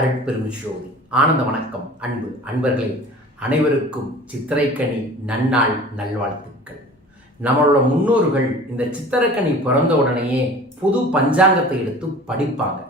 அருட்பெருஞ்சோதி ஆனந்த வணக்கம் அன்பு அன்பர்களே. அனைவருக்கும் சித்திரைக்கனி நன்னாள் நல்வாழ்த்துக்கள். நம்மளோட முன்னோர்கள் இந்த சித்திரக்கனி பிறந்த உடனேயே புது பஞ்சாங்கத்தை எடுத்து படிப்பாங்க.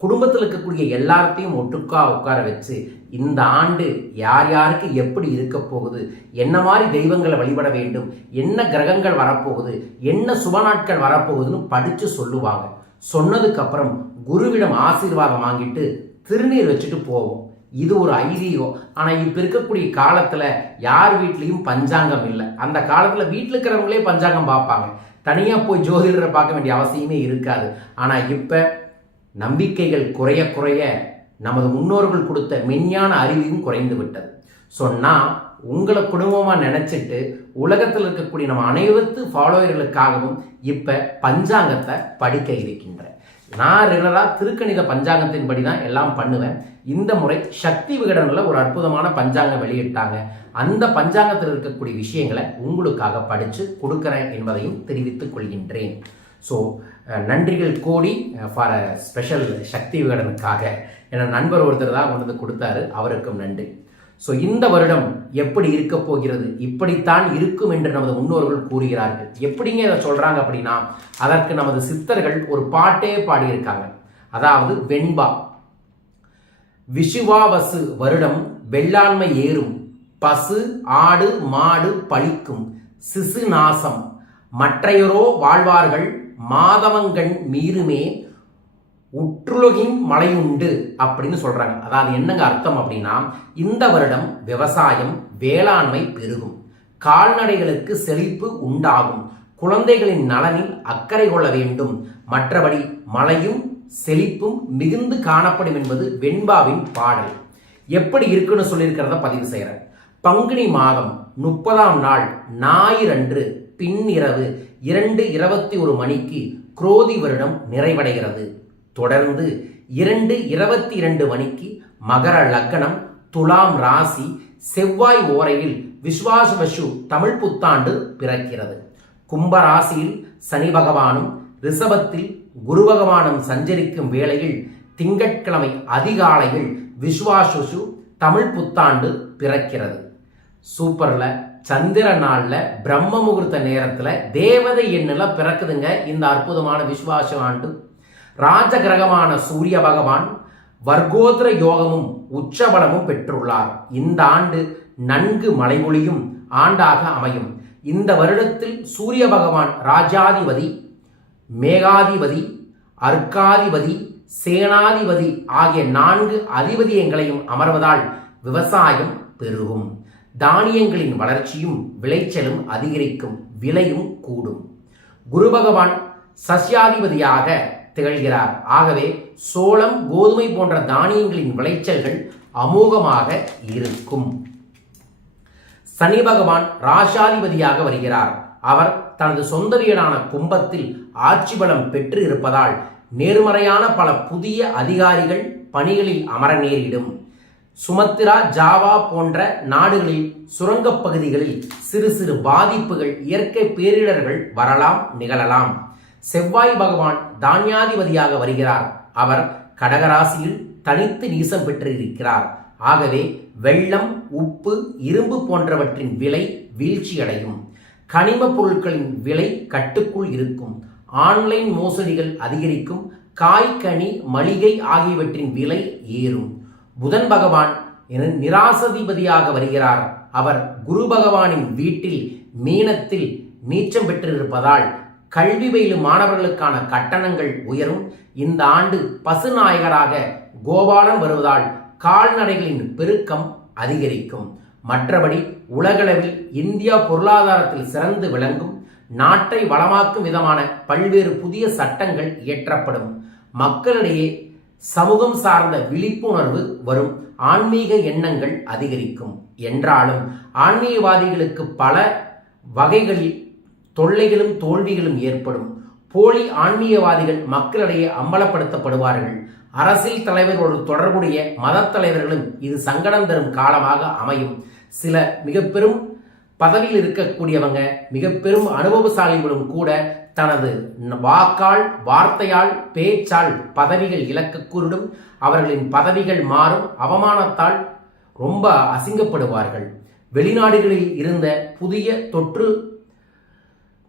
குடும்பத்தில் இருக்கக்கூடிய எல்லாத்தையும் ஒட்டுக்கா உட்கார வச்சு இந்த ஆண்டு யார் யாருக்கு எப்படி இருக்க போகுது என்ன மாதிரி தெய்வங்களை வழிபட வேண்டும் என்ன கிரகங்கள் வரப்போகுது என்ன சுப நாட்கள் வரப்போகுதுன்னு படித்து சொல்லுவாங்க. சொன்னதுக்கப்புறம் குருவிடம் ஆசீர்வாதம் வாங்கிட்டு திருநீர் வச்சுட்டு போவோம். இது ஒரு ஐதீகம். ஆனால் இப்போ இருக்கக்கூடிய காலத்தில் யார் வீட்லேயும் பஞ்சாங்கம் இல்லை. அந்த காலத்தில் வீட்டில் இருக்கிறவங்களே பஞ்சாங்கம் பார்ப்பாங்க. தனியாக போய் ஜோதிடரை பார்க்க வேண்டிய அவசியமே இருக்காது. ஆனால் இப்போ நம்பிக்கைகள் குறைய குறைய நமது முன்னோர்கள் கொடுத்த மெஞ்ஞான அறிவையும் குறைந்து விட்டது. ஸோ நான் உங்களை குடும்பமாக நினச்சிட்டு உலகத்தில் இருக்கக்கூடிய நம்ம அனைவத்து ஃபாலோவர்களுக்காகவும் இப்போ பஞ்சாங்கத்தை படிக்க இருக்கின்றேன். நான் ரெகுலராக திருக்கணித பஞ்சாங்கத்தின்படி தான் எல்லாம் பண்ணுவேன். இந்த முறை சக்தி விகடனில் ஒரு அற்புதமான பஞ்சாங்கம் வெளியிட்டாங்க. அந்த பஞ்சாங்கத்தில் இருக்கக்கூடிய விஷயங்களை உங்களுக்காக படித்து கொடுக்குறேன் என்பதையும் தெரிவித்துக் கொள்கின்றேன். ஸோ நன்றிகள் கோடி ஃபார் அ ஸ்பெஷல் சக்தி விகடனுக்காக. என நண்பர் ஒருத்தர் தான் கொண்டு வந்து கொடுத்தாரு. அவருக்கும் நன்றி. ஸோ இந்த வருடம் எப்படி இருக்க போகிறது? இப்படித்தான் இருக்கும் என்று நமது முன்னோர்கள் கூறுகிறார்கள். எப்படிங்க இதை சொல்கிறாங்க அப்படின்னா அதற்கு நமது சித்தர்கள் ஒரு பாட்டே பாடியிருக்காங்க. அதாவது வெண்பா. விஷுவாவசு வருடம் வெள்ளாண்மை ஏறும். பசு ஆடு மாடு பழிக்கும். சிசு நாசம். மற்றையரோ வாழ்வார்கள் மாதவங்கண் மீறுமே உற்றுலகின் மழையுண்டு அப்படின்னு சொல்றாங்க. அதாவது என்னங்க அர்த்தம் அப்படின்னா இந்த வருடம் விவசாயம் வேளாண்மை பெருகும். கால்நடைகளுக்கு செழிப்பு உண்டாகும். குழந்தைகளின் நலனில் அக்கறை கொள்ள வேண்டும். மற்றபடி மழையும் செழிப்பும் மிகுந்து காணப்படும் என்பது வெண்பாவின் பாடல். எப்படி இருக்குன்னு சொல்லியிருக்கிறத பதிவு செய்கிறேன் பங்குனி மாதம் முப்பதாம் நாள் ஞாயிறன்று பின்னிரவு இரண்டு இருபத்தி ஒரு மணிக்கு குரோதி வருடம் நிறைவடைகிறது. தொடர்ந்து இரண்டு இருபத்தி இரண்டு மணிக்கு மகர லக்னம் துலாம் ராசி செவ்வாய் ஓரையில் விஸ்வாசவசு தமிழ் புத்தாண்டு பிறக்கிறது. கும்ப ராசியில் சனி பகவானும் ரிஷபத்தில் குரு பகவானும் சஞ்சரிக்கும் வேளையில் திங்கட்கிழமை அதிகாலையில் விஸ்வாசுசு தமிழ் புத்தாண்டு பிறக்கிறது. சூப்பரில் சந்திர நாளில் பிரம்ம முகூர்த்த நேரத்தில் தேவதை எண்ணில் பிறக்குதுங்க இந்த அற்புதமான விஸ்வாச ஆண்டு. ராஜ கிரகமான சூரிய பகவான் வர்க்கோதர யோகமும் உச்சபலமும் பெற்றுள்ளார். இந்த ஆண்டு நன்கு மலைமொழியும் ஆண்டாக அமையும். இந்த வருடத்தில் சூரிய பகவான் ராஜாதிபதி மேகாதிபதி அர்க்காதிபதி சேனாதிபதி ஆகிய நான்கு அதிபதியங்களையும் அமர்வதால் விவசாயம் பெருகும். தானியங்களின் வளர்ச்சியும் விளைச்சலும் அதிகரிக்கும் விலையும் கூடும். குரு பகவான் சஸ்யாதிபதியாக திகழ்கிறார். ஆகவே சோளம் கோதுமை போன்ற தானியங்களின் விளைச்சல்கள் அமோகமாக இருக்கும். சனி பகவான் ராசாதிபதியாக வருகிறார். அவர் தனது சொந்த வீடான கும்பத்தில் ஆட்சி பலம் பெற்று இருப்பதால் நேர்மறையான பல புதிய அதிகாரிகள் பணிகளில் அமர நேரிடும். சுமத்ரா ஜாவா போன்ற நாடுகளில் சுரங்கப் பகுதிகளில் சிறு சிறு பாதிப்புகள் இயற்கை பேரிடர்கள் வரலாம் நிகழலாம். செவ்வாய் பகவான் தானியாதிபதியாக வருகிறார். அவர் கடகராசியில் தனித்து நீசம் பெற்றிருக்கிறார். ஆகவே வெள்ளம் உப்பு இரும்பு போன்றவற்றின் விலை வீழ்ச்சியடையும். கனிம பொருட்களின் விலை கட்டுக்குள் இருக்கும். ஆன்லைன் மோசடிகள் அதிகரிக்கும். காய்கனி மளிகை ஆகியவற்றின் விலை ஏறும். புதன் பகவான் நிராசதிபதியாக வருகிறார். அவர் குரு பகவானின் வீட்டில் மீனத்தில் நீச்சம் பெற்றிருப்பதால் கல்வி பயிலும் மாணவர்களுக்கான கட்டணங்கள் உயரும். இந்த ஆண்டு பசுநாயகராக கோபாலன் வருவதால் கால்நடைகளின் பெருக்கம் அதிகரிக்கும். மற்றபடி உலகளவில் இந்தியா பொருளாதாரத்தில் சிறந்து விளங்கும். நாட்டை வளமாக்கும் விதமான பல்வேறு புதிய சட்டங்கள் இயற்றப்படும். மக்களிடையே சமூகம் சார்ந்த விழிப்புணர்வு வரும். ஆன்மீக எண்ணங்கள் அதிகரிக்கும். என்றாலும் ஆன்மீகவாதிகளுக்கு பல வகைகளில் தொல்லைகளும் தோல்விகளும் ஏற்படும். போலி ஆன்மீகவாதிகள் மக்களிடையே அம்பலப்படுத்தப்படுவார்கள். அரசியல் தலைவர்களோடு தொடர்புடைய மத தலைவர்களும் இது சங்கடம் தரும் காலமாக அமையும். சில மிக பெரும் பதவியில் இருக்கக்கூடியவங்க மிக பெரும் அனுபவசாலிகளும் கூட தனது வாக்கால் வார்த்தையால் பேச்சால் பதவிகள் இழக்க கூறிடும். அவர்களின் பதவிகள் மாறும். அவமானத்தால் ரொம்ப அசிங்கப்படுவார்கள். வெளிநாடுகளில் இருந்த புதிய தொற்று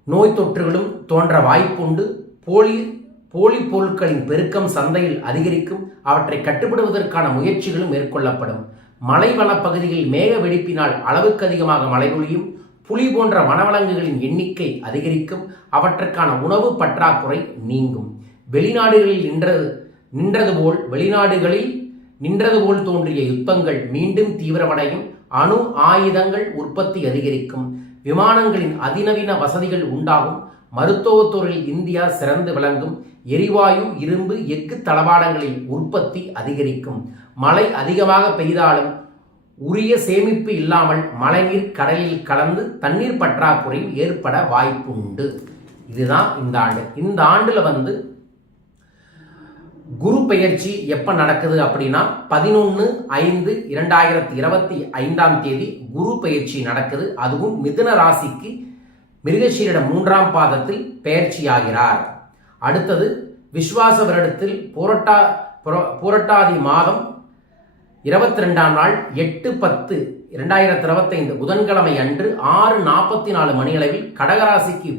நோய் தொற்றுகளும் தோன்ற வாய்ப்புண்டு. போலி போலி பொருட்களின் பெருக்கம் சந்தையில் அதிகரிக்கும். அவற்றை கட்டுப்படுவதற்கான முயற்சிகளும் மேற்கொள்ளப்படும். மலைவளப் பகுதிகளில் மேக வெடிப்பினால் அளவுக்கு அதிகமாக மழை பொழியும். புலி போன்ற வனவளங்குகளின் எண்ணிக்கை அதிகரிக்கும். அவற்றுக்கான உணவு பற்றாக்குறை நீங்கும். வெளிநாடுகளில் நின்றது நின்றது போல் வெளிநாடுகளில் நின்றது போல் தோன்றிய யுத்தங்கள் மீண்டும் தீவிரமடையும். அணு ஆயுதங்கள் உற்பத்தி அதிகரிக்கும். விமானங்களின் அதிநவீன வசதிகள் உண்டாகும். மருத்துவத்துறையில் இந்தியா சிறந்து விளங்கும். எரிவாயு இரும்பு எஃகு தளவாடங்களில் உற்பத்தி அதிகரிக்கும். மழை அதிகமாக பெய்தாலும் உரிய சேமிப்பு இல்லாமல் மழைநீர் கடலில் கலந்து தண்ணீர் பற்றாக்குறை ஏற்பட வாய்ப்புண்டு. இதுதான் இந்த ஆண்டு. இந்த ஆண்டில் வந்து குரு பெயர்ச்சி எப்போ நடக்குது அப்படின்னா பதினொன்று ஐந்து இரண்டாயிரத்தி இருபத்தி ஐந்தாம் தேதி குரு பெயர்ச்சி நடக்குது. அதுவும் மிதுன ராசிக்கு மிருகசீரிட மூன்றாம் பாதத்தில் பெயர்ச்சியாகிறார். அடுத்தது விஸ்வாச வருடத்தில் புரட்டா புரட்டாதி மாதம் இருபத்தி ரெண்டாம் நாள் எட்டு பத்து இரண்டாயிரத்தி இருபத்தைந்து புதன்கிழமை அன்று ஆறு நாற்பத்தி நாலு மணியளவில் கடகராசிக்கு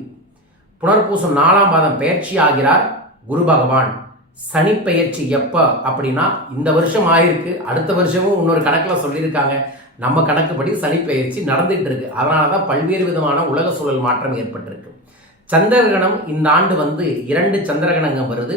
புனர்பூசம் நாலாம் பாதம் பெயர்ச்சி ஆகிறார் குரு பகவான். சனிப்பெயர்ச்சி எப்போ அப்படின்னா இந்த வருஷம் ஆயிருக்கு அடுத்த வருஷமும் இன்னொரு கணக்கில் சொல்லியிருக்காங்க. நம்ம கணக்குப்படி சனிப்பெயர்ச்சி நடந்துகிட்டு இருக்கு. அதனால தான் பல்வேறு விதமான உலக சூழல் மாற்றம் ஏற்பட்டிருக்கு. சந்திரகிரகணம் இந்த ஆண்டு வந்து இரண்டு சந்திரகிரகணங்கள் வருது.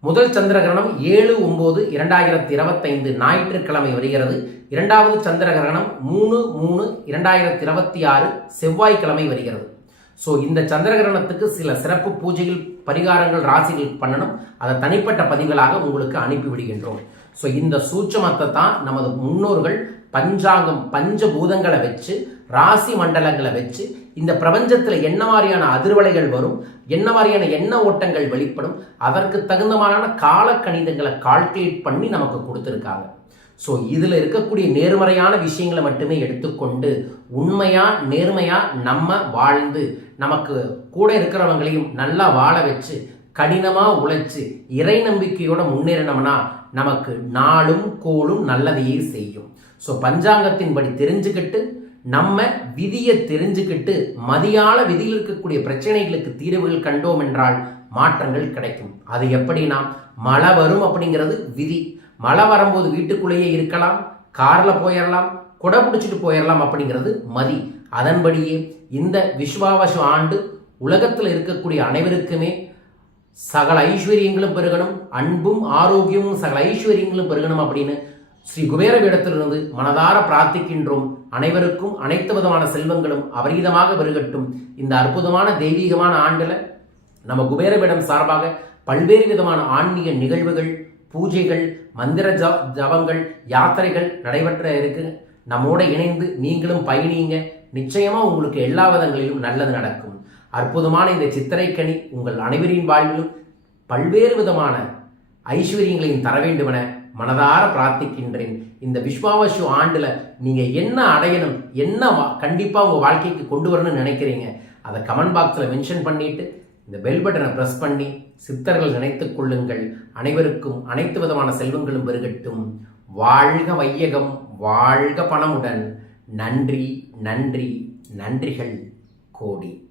முதல் சந்திரகிரகணம் ஏழு ஒம்பது இரண்டாயிரத்தி இருபத்தைந்து ஞாயிற்றுக்கிழமை வருகிறது. இரண்டாவது சந்திரகிரகணம் மூணு மூணு இரண்டாயிரத்தி இருபத்தி ஆறு செவ்வாய்க்கிழமை வருகிறது. ஸோ இந்த சந்திரகிரகணத்துக்கு சில சிறப்பு பூஜைகள் பரிகாரங்கள் ராசிகள் பண்ணணும். அதை தனிப்பட்ட பதிவுகளாக உங்களுக்கு அனுப்பி விடுகின்றோம். ஸோ இந்த சூட்சமத்தை தான் நமது முன்னோர்கள் பஞ்சாங்கம் பஞ்சபூதங்களை வச்சு ராசி மண்டலங்களை வச்சு இந்த பிரபஞ்சத்தில் என்ன மாதிரியான அதிர்வலைகள் வரும் என்ன மாதிரியான எண்ண ஓட்டங்கள் வெளிப்படும் அதற்கு தகுந்த மாதிரியான கால கணிதங்களை கால்குலேட் பண்ணி நமக்கு கொடுத்துருக்காங்க. ஸோ இதில் இருக்கக்கூடிய நேர்மறையான விஷயங்களை மட்டுமே எடுத்துக்கொண்டு உண்மையாக நேர்மையாக நம்ம வாழ்ந்து நமக்கு கூட இருக்கிறவங்களையும் நல்லா வாழ வச்சு கடினமாக உழைச்சி இறை நம்பிக்கையோட முன்னேறினோம்னா நமக்கு நாளும் கோளும் நல்லதையே செய்யும். ஸோ பஞ்சாங்கத்தின்படி தெரிஞ்சுக்கிட்டு நம்ம விதியை தெரிஞ்சுக்கிட்டு மதியால விதியில் இருக்கக்கூடிய பிரச்சனைகளுக்கு தீர்வுகள் கண்டோம் என்றால் மாற்றங்கள் கிடைக்கும். அது எப்படின்னா மழை வரும் அப்படிங்கிறது விதி. மழை வரும்போது வீட்டுக்குள்ளேயே இருக்கலாம் காரில் போயிடலாம் குடை பிடிச்சிட்டு போயிடலாம் அப்படிங்கிறது மதி. அதன்படியே இந்த விஸ்வாவச ஆண்டு உலகத்தில் இருக்கக்கூடிய அனைவருக்குமே சகல ஐஸ்வர்யங்களும் பெருகணும் அன்பும் ஆரோக்கியமும் சகல ஐஸ்வர்யங்களும் பெருகணும் அப்படின்னு ஸ்ரீ குபேர பீடத்திலிருந்து மனதார பிரார்த்திக்கின்றோம். அனைவருக்கும் அனைத்து விதமான செல்வங்களும் அபரீதமாக பெருகட்டும். இந்த அற்புதமான தெய்வீகமான ஆண்டில் நம்ம குபேரபீடம் சார்பாக பல்வேறு விதமான ஆன்மீக நிகழ்வுகள் பூஜைகள் மந்திர ஜ ஜபங்கள் யாத்திரைகள் நடைபெற்ற இருக்கு. நம்மோட இணைந்து நீங்களும் பயணிங்க நிச்சயமா உங்களுக்கு எல்லா விதங்களிலும் நல்லது நடக்கும். அற்புதமான இந்த சித்திரைக்கனி உங்கள் அனைவரின் வாழ்விலும் பல்வேறு விதமான ஐஸ்வர்யங்களையும் தர வேண்டுமென மனதார பிரார்த்திக்கின்றேன். இந்த விஸ்வாவசு ஆண்டில் நீங்கள் என்ன அடையணும் என்ன வா- உங்கள் வாழ்க்கைக்கு கொண்டு வரணும்னு நினைக்கிறீங்க அதை கமெண்ட் பாக்ஸில் மென்ஷன் பண்ணிவிட்டு இந்த பெல் பட்டனை ப்ரெஸ் பண்ணி சித்தர்கள் நினைத்துக் கொள்ளுங்கள். அனைவருக்கும் அனைத்து விதமான செல்வங்களும் பெருகட்டும். வாழ்க வையகம் வாழ்க பணமுடன். நன்றி நன்றி நன்றிகள் கோடி.